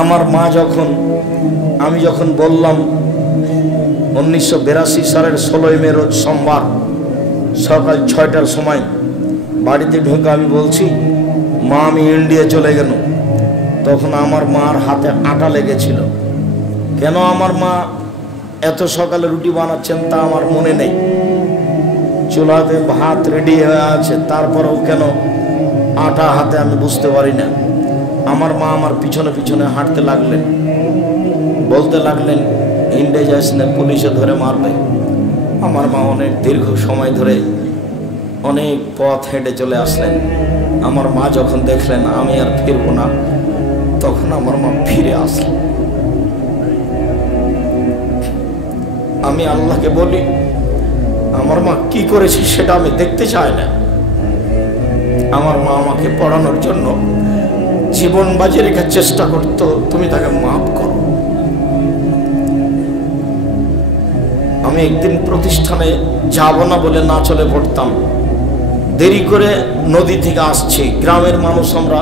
আমার মা যখন আমি যখন বললাম 1982 সালের 16 মে রোজ সোমবার সকাল 6টার সময় বাড়িতে ঢুকে আমি বলছি মা আমি ইন্ডিয়া চলে গেল, তখন আমার মার হাতে আটা লেগেছিল। কেন আমার মা এত সকালে রুটি বানাচ্ছেন তা আমার মনে নেই, চুলাতে ভাত রেডি হয়ে আছে, তারপরেও কেন আটা হাতে আমি বুঝতে পারি না। আমার মা আমার পিছনে পিছনে হাঁটতে লাগলেন, বলতে লাগলেন ইন্ডিয়া যাস না, পুলিশে ধরে মারবে। আমার মা অনেক দীর্ঘ সময় ধরে অনেক পথ হেঁটে চলে আসলেন। আমার মা যখন দেখলেন আমি আর ফিরবো না, তখন আমার মা ফিরে আসলেন। আমি আল্লাহকে বলি আমার মা কি করেছে সেটা আমি দেখতে চাই না। আমার মা আমাকে পড়ানোর জন্য জীবন বাজি রেখার চেষ্টা করত, তুমি তাকে মাফ করো। আমি একদিন প্রতিষ্ঠানে যাব না বলে না চলে পড়তাম, দেরি করে নদী থেকে আসছি, গ্রামের মানুষ আমরা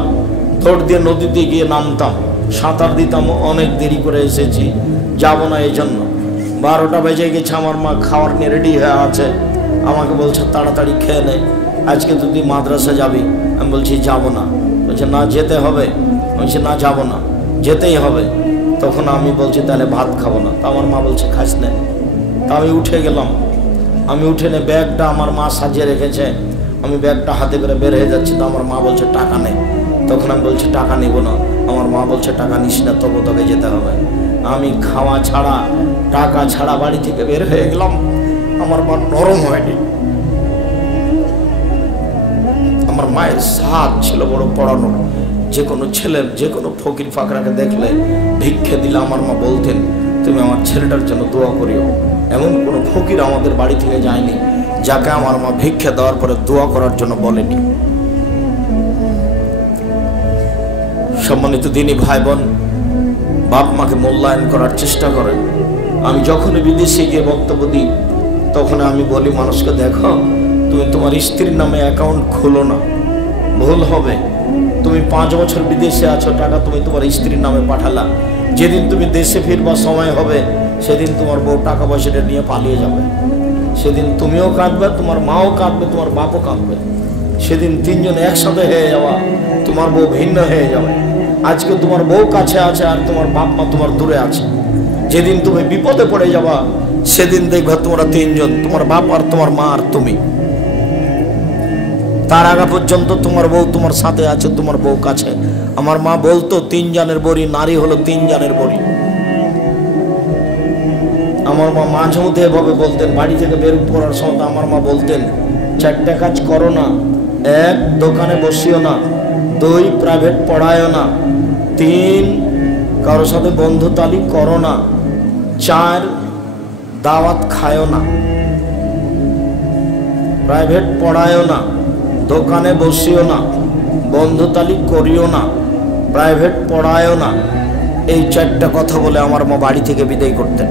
দৌড় দিয়ে নদীতে গিয়ে নামতাম, সাঁতার দিতাম, অনেক দেরি করে এসেছি, যাব না এই জন্য। 12টা বেজে গেছে, আমার মা খাওয়ার নিয়ে রেডি হয়ে আছে, আমাকে বলছে তাড়াতাড়ি খেয়ে নে, আজকে তো তুই মাদ্রাসা যাবি। আমি বলছি যাব না, বলছে না যেতে হবে। বলছি না যাব না, যেতেই হবে। তখন আমি বলছি তাহলে ভাত খাবো না। তা আমার মা বলছে খাস না। তা আমি উঠে গেলাম, আমি উঠে নে ব্যাগটা আমার মা সাজিয়ে রেখেছে, আমি ব্যাগটা হাতে করে বের হয়ে যাচ্ছি, তো আমার মা বলছে টাকা নে। তখন আমি বলছি টাকা নেব না। আমার মা বলছে টাকা নিস না, তবু তোকে যেতে হবে। আমি খাওয়া ছাড়া টাকা ছাড়া বাড়ি থেকে বের হয়ে গেলাম। আমার মা নরম হয়নি, আমার মায়ের সাথ ছিল বড় পড়ানোর। যে কোনো ছেলের যে কোনো ফকির ফাকরাকে দেখলে ভিক্ষে দিলে আমার মা বলতেন তুমি আমার ছেলেটার জন্য দোয়া করিও। এমন কোনো ফকির আমাদের বাড়ি থেকে যায়নি যাকে আমার মা ভিক্ষে দেওয়ার পরে দোয়া করার জন্য বলেনি। সম্মানিত দিনী ভাই বোন, বাপ মাকে মূল্যায়ন করার চেষ্টা করেন। আমি যখনই বিদেশে গিয়ে বক্তব্য দিই তখন আমি বলি মানুষকে দেখো তুমি তোমার স্ত্রীর নামে অ্যাকাউন্ট খোলো না, ভুল হবে। তুমি 5 বছর বিদেশে আছো, টাকা তুমি তোমার স্ত্রীর নামে পাঠালা, যেদিন তুমি দেশে ফিরবার সময় হবে সেদিন তোমার বউ টাকা পয়সাটা নিয়ে পালিয়ে যাবে। সেদিন তুমিও কাঁদবে, তোমার মাও কাঁদবে, তোমার বাপও কাঁদবে। সেদিন 3 জন একসাথে হয়ে যাওয়া, তোমার বউ ভিন্ন হয়ে যাবে। আজকে তোমার বউ কাছে আছে আর তোমার বাপ মা তোমার দূরে আছে। যেদিন তুমি বিপদে পড়ে যাবা সেদিন দেখবা তোমরা 3 জন, তোমার বাপ আর তোমার মা আর তুমি। তার আগে পর্যন্ত তোমার বউ তোমার সাথে আছে, তোমার বউ কাছে। আমার মা বলতো 3 জানের বড়ি, নারী হলো 3 জানের বড়ি। আমার মা মাঝে মধ্যে এভাবে বলতেন, বাড়ি থেকে বের করার সময় আমার মা বলতেন 4টা কাজ করো না। 1 দোকানে বসিও না, 2 প্রাইভেট পড়ায়ও না, 3 কারোর সাথে বন্ধুতালি করো না, 4 দাওয়াত খায়ও না। প্রাইভেট পড়ায়ও না, দোকানে বসিও না, বন্ধুতালি করিও না, প্রাইভেট পড়ায়ও না। এই 4টা কথা বলে আমার মা বাড়ি থেকে বিদায় করতেন।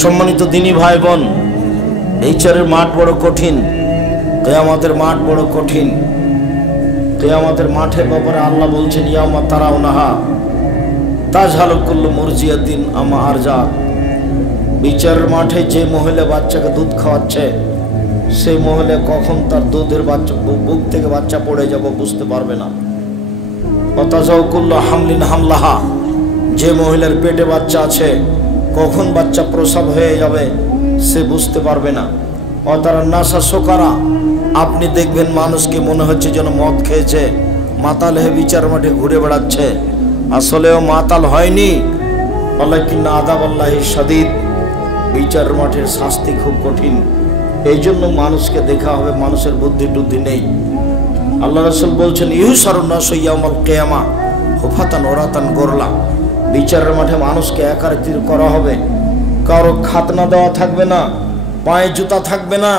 সম্মানিত দিনী ভাই বোন, এই চারের মাঠ বড় কঠিন, কিয়ামতের মাঠ বড় কঠিন। কিয়ামতের মাঠের ব্যাপারে আল্লাহ বলছেন ইয়াউমা তারাউনাহা তাজহালু কুল্লু মুরজিয়াতিন আম্মা আরজাত। বিচারের মাঠে যে মহিলা বাচ্চাকে দুধ খাওয়াচ্ছে সেই মহিলা কখন তার দুধের বাচ্চা বুক থেকে বাচ্চা পড়ে যাব বুঝতে পারবে না। ওয়াতাজাউ কুল্লু হামলিন হামলাহা, যে মহিলার পেটে বাচ্চা আছে কখন বাচ্চা প্রসব হয়ে যাবে সে বুঝতে পারবে না। অতারা নাসা সোকারা, আপনি দেখবেন মানুষকে মনে হচ্ছে যেন মদ খেয়েছে, মাতাল হয়ে বিচার মাঠে ঘুরে বেড়াচ্ছে, আসলেও মাতাল হয়নি। ওয়ালাকিন আযাবাল্লাহি শাদীদ, বিচার মাঠের শাস্তি খুব কঠিন। এই জন্য মানুষকে দেখা হবে মানুষের বুদ্ধি টুদ্ধি নেই। আল্লাহ রাসূল বলছেন ইউহশারুন নাসু ইয়াউমাল কিয়ামা হুফাতান ওরাতান গোরলা, বিচারের মাঠে মানুষকে একাত্রিত করা হবে, কারো খাতনা দেওয়া থাকবে না, পায়ে জুতা থাকবে না,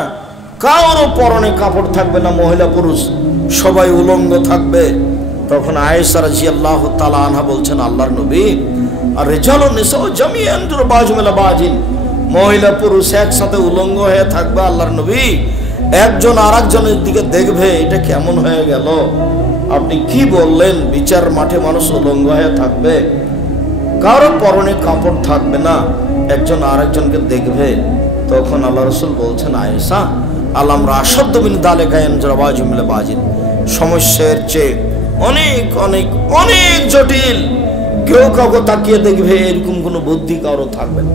কারো পরনে কাপড় থাকবে না, মহিলা পুরুষ সবাই উলঙ্গ থাকবে। তখন আয়েশা রাদিয়াল্লাহু তাআলা আনহা বলছেন আল্লাহর নবী আর রিজালুন নিসাউ জামিআন বাযুম ইলা বাযিন, মহিলা পুরুষ একসাথে উলঙ্গ হয়ে থাকবে। আল্লাহর নবী একজন আরেকজনের দিকে দেখবে, এটা কেমন হয়ে গেল? আপনি কি বললেন? বিচার মাঠে মানুষ উলঙ্গ হয়ে থাকবে, কারো পরনে কাপড় থাকবে না, একজন আরেকজনকে দেখবে। তখন আল্লাহ রসুল বলছেন, আয়েশা আলাম রাশদ বিন দালেকায়ন জরাবাজু মিলে বাজিদ, সমস্যার চেয়ে অনেক অনেক অনেক জটিল। কেউ কাউকে তাকিয়ে দেখবে এরকম কোনো বুদ্ধি কারো থাকবে না।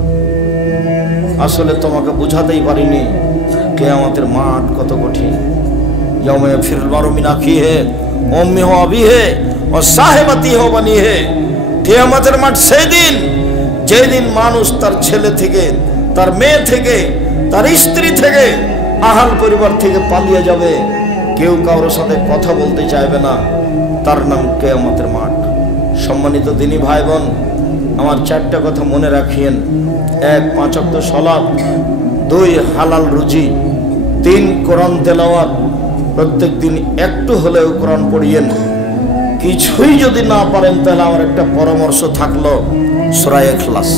আসলে তোমাকে বুঝাতেই পারিনি কিয়ামতের মাঠ কত কঠিন। ইয়াউমা ইয়াফিরুল মারউ মিন আখিহি ওয়া উম্মিহি ওয়া আবিহি ওয়া সাহিবাতিহি ওয়া বানিহি। কিয়ামতের মাঠ সেই দিন যেদিন মানুষ তার ছেলে থেকে, তার মেয়ে থেকে, তার স্ত্রী থেকে, আহাল পরিবার থেকে পালিয়ে যাবে। কেউ কারোর সাথে কথা বলতে চাইবে না। তার নাম কিয়ামতের মাঠ। সম্মানিত দিনী ভাই বোন, আমার চারটা কথা মনে রাখিয়েন। 1, 5 ওয়াক্ত সালাত, 2 হালাল রুজি, 3 কোরআন তেলাওয়াত। প্রত্যেক দিন একটু হলেও কোরআন পড়িয়েন। কিছুই যদি না পারেন তাহলে আমার একটা পরামর্শ থাকলো, সূরা ইখলাস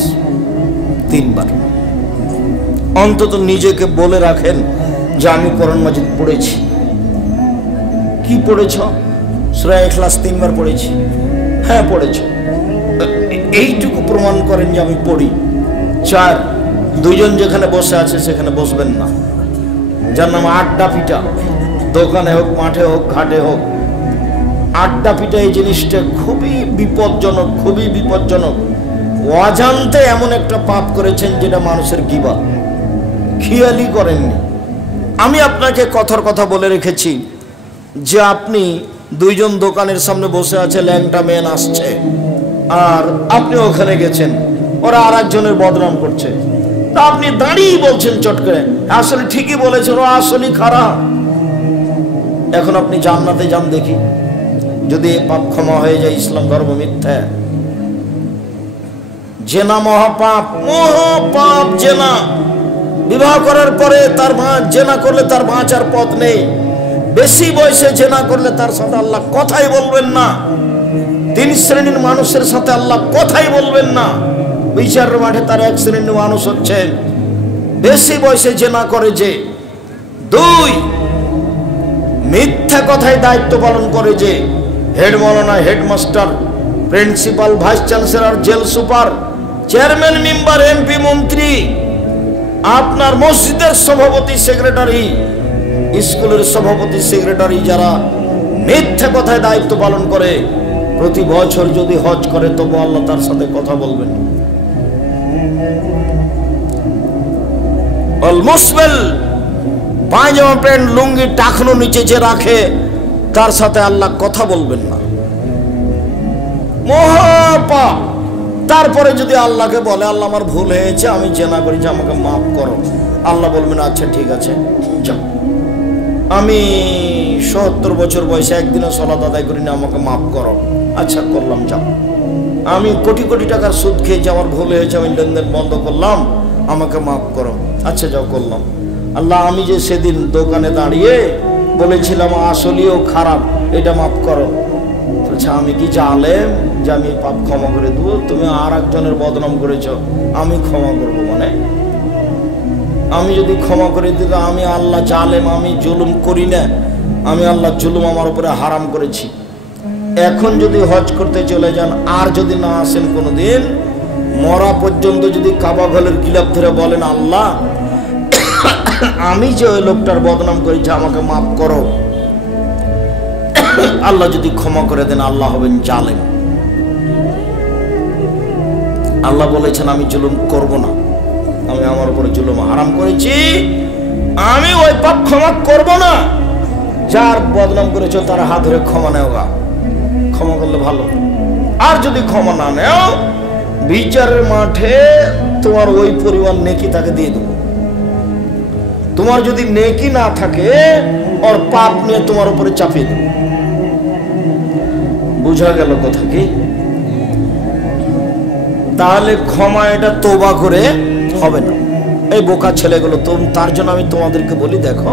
3 বার অন্তত নিজেকে বলে রাখেন যে আমি কোরআন মাজিদ পড়েছি। কি পড়েছ? সূরা ইখলাস 3 বার পড়েছি। হ্যাঁ পড়েছ, এইটুকু প্রমাণ করেন যে আমি পড়ি। 4, দুইজন যেখানে বসে আছে সেখানে বসবেন না। যার নাম আড্ডা পিটা, দোকানে হোক, মাঠে হোক, ঘাটে হোক, আড্ডা পিটা এই জিনিসটা খুবই বিপজ্জনক, খুবই বিপজ্জনক। অজান্তে এমন একটা পাপ করেছেন যেটা মানুষের গীবত, খেয়ালই করেননি। আমি আপনাকে কথার কথা বলে রেখেছি যে আপনি দুইজন দোকানের সামনে বসে আছে, ল্যাংটা মেন আসছে, আর আপনি ওখানে গেছেন, ওরা আর একজনের বদনাম করছে, তা আপনি দাঁড়িয়ে বলছেন চট করে, আসলে ঠিকই বলেছেন, ও আসলে খারাপ। এখন আপনি জান্নাতে যান দেখি, যদি পাপ ক্ষমা হয়ে যায়। ইসলাম ধর্ম মিথ্যা। জেনা মহাপাপ, মহাপাপ জেনা। বিবাহ করার পরে তার মা জেনা করলে তার বাঁচার পথ নেই। বেশি বয়সে জেনা করলে তার সাথে আল্লাহ কথাই বলবেন না। 3 শ্রেণীর মানুষের সাথে আল্লাহ কথাই বলবেন না। বিচারের মাঠে তার 1 শ্রেণীর মানুষ হচ্ছে বেশি বয়সে জেনা করে যে। 2, মিথ্যা কথায় দায়িত্ব পালন করে যে। হেড মাওলানা, headmaster, principal, vice chancellor, jail super, chairman, member, MP, মন্ত্রী, আপনার মসজিদের সভাপতি, সেক্রেটারি, স্কুলের সভাপতি, সেক্রেটারি, যারা মিথ্যা কথায় দায়িত্ব পালন করে, প্রতি বছর যদি হজ করে তবু আল্লাহ তার সাথে কথা বলবেন। অলমোস্টওয়েল পায়জামা, প্যান্ট, লুঙ্গি টাকনো নিচে যে রাখে তার সাথে আল্লাহ কথা বলবেন না। মহাপাপ। তারপরে যদি আল্লাহকে বলে, আল্লাহ আমার ভুল হয়েছে, আমি জেনা করেছি, আমাকে মাফ করো, আল্লাহ বলবেন আচ্ছা ঠিক আছে যাও, আমি ৭০ বছর বয়সে একদিনও সালাত আদায় করিনি, আমাকে মাফ করো। আচ্ছা করলাম, যাও। আমি কোটি কোটি টাকার সুদ খেয়েছি, আমার ভুল হয়েছে, আমি লেনদেন বন্ধ করলাম, আমাকে মাফ করো। আচ্ছা যাও, করলাম। আল্লাহ আমি যে সেদিন দোকানে দাঁড়িয়ে বলেছিলাম আসলেও খারাপ, এটা মাফ করো। আচ্ছা আমি কি জালেম যে আমি পাপ ক্ষমা করে দেবো? তুমি আর একজনের বদনাম করেছ, আমি ক্ষমা করবো? মানে আমি যদি ক্ষমা করে দিলে আমি আল্লাহ জালেম, আমি জুলুম করি না, আমি আল্লাহ জুলুম আমার উপরে হারাম করেছি। এখন যদি হজ করতে চলে যান আর যদি না আসেন কোনোদিন, মরা পর্যন্ত যদি কাবা ঘরের গিলাফ ধরে বলেন আল্লাহ আমি যে ওই লোকটার বদনাম করেছি, আমাকে মাফ করো, আল্লাহ যদি ক্ষমা করে দেন আল্লাহ হবেন জালেম। আল্লাহ বলেছেন আমি জুলুম করব না, আমি আমার উপরে জুলুম হারাম করেছি, আমি ওই পাপ ক্ষমা করব না। যার বদনাম করেছো তার হাত ধরে ক্ষমা নেও গা, ক্ষমা করলে ভালো। আর যদি ক্ষমা না নেও, বিচারের মাঠে তোমার ওই পরিমাণ নেকি তাকে দিয়ে দেবো। তোমার যদি নেকি না থাকে, ওর পাপ নিয়ে তোমার উপরে চাপিয়ে দেবো। বুঝা গেল কথা কি? তাহলে ক্ষমা এটা তোবা করে হবে না। এই বোকা ছেলেগুলো, তার জন্য আমি তোমাদেরকে বলি, দেখো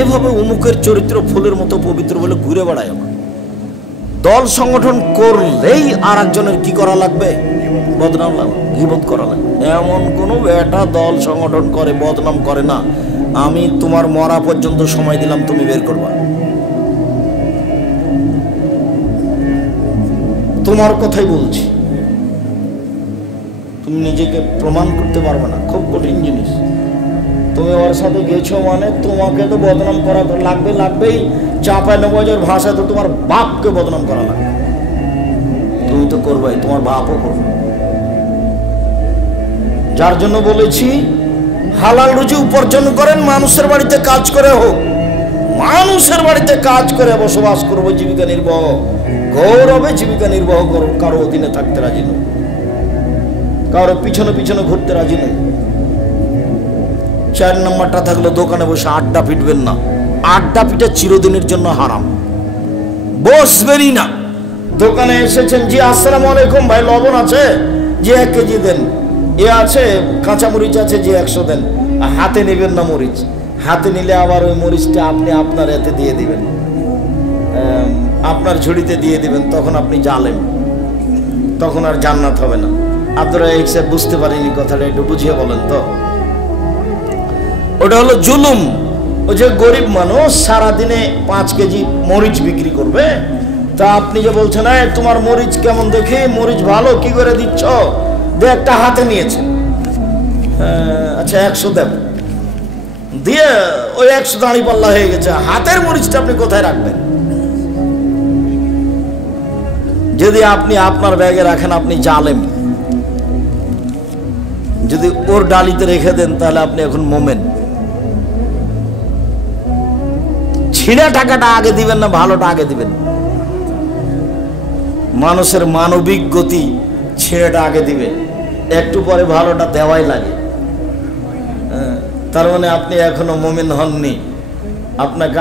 এভাবে অমুকের চরিত্র ফুলের মতো পবিত্র বলে ঘুরে বেড়ায়। আমার দল সংগঠন করলেই আর একজনের কি করা লাগবে? বদনাম লাগবে, গীবত করা লাগবে। এমন কোনো বেটা দল সংগঠন করে বদনাম করে না। আমি তোমার মরা পর্যন্ত সময় দিলাম, তুমি বের করবা। তোমার কথাই বলছি, তুমি নিজেকে প্রমাণ করতে পারবে না, খুব কঠিন জিনিস। তুমি ওর সাথে গেছো মানে তোমাকে তো বদনাম করা লাগবেই। চাঁপাইনবাবগঞ্জের ভাষায় তো তোমার বাপকে বদনাম করা লাগবে। তুমি তো করবাই, তোমার বাপও করবে। যার জন্য বলেছি হালাল রুজি উপার্জন করেন, মানুষের বাড়িতে কাজ করে হোক, মানুষের বাড়িতে কাজ করে বসবাস করবো, জীবিকা নির্বাহ গৌরবে জীবিকা নির্বাহ করো। কারো অধীনে থাকতে রাজি নই, কারো পিছনে পিছনে ঘুরতে রাজি নই। 4 নম্বরটা থাকলো দোকানে বসে আড্ডা পিটবেন না। আড্ডা পিটা চিরদিনের জন্য হারাম, বসবেনই না। দোকানে এসেছেন, জি আসসালামু আলাইকুম, ভাই লবণ আছে? জি 1 কেজি দেন। এ আছে, কাঁচা মরিচ আছে? জি 100 দেন। হাতে নেবেন না মরিচ, হাতে নিলে আবার ওই মরিচটা আপনি আপনার এতে দিয়ে দিবেন, আপনার ঝুড়িতে দিয়ে দিবেন, তখন আপনি জালেম, তখন আর জান্নাত হবে না। আপনারা এই সাহেব বুঝতে পারেনি কথাটা, একটু বুঝিয়ে বলেন তো। ওটা হলো জুলুম। ওই যে গরিব মানুষ সারাদিনে 5 কেজি মরিচ বিক্রি করবে, তা আপনি যে বলছেন তোমার মরিচ কেমন দেখি, মরিচ ভালো, কি করে দিচ্ছ? একটা হাতে নিয়েছে, আচ্ছা 100 দেব, দিয়ে ওই 100 দাঁড়ি পাল্লা হয়ে গেছে। হাতের মরিচটা আপনি কোথায় রাখবেন? যদি আপনি আপনার ব্যাগে রাখেন আপনি জালেম, যদি ওর ডালিতে রেখে দেন তাহলে আপনি এখন মোমেন। ছিঁড়া টাকাটা আগে দিবেন না ভালোটা আগে দিবেন? মানুষের মানবিক গতি ছিঁড়াটা আগে দিবে, একটু পরে ভালোটা দেওয়াই লাগে। তার মানে আপনি এখনো মুমিন হননি। আপনাকে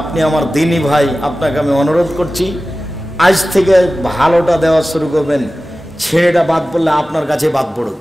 আপনি আমার দিনী ভাই, আপনাকে আমি অনুরোধ করছি আজ থেকে ভালোটা দেওয়া শুরু করবেন। ছেড়েটা বাদ পড়লে আপনার কাছে বাদ পড়ুক।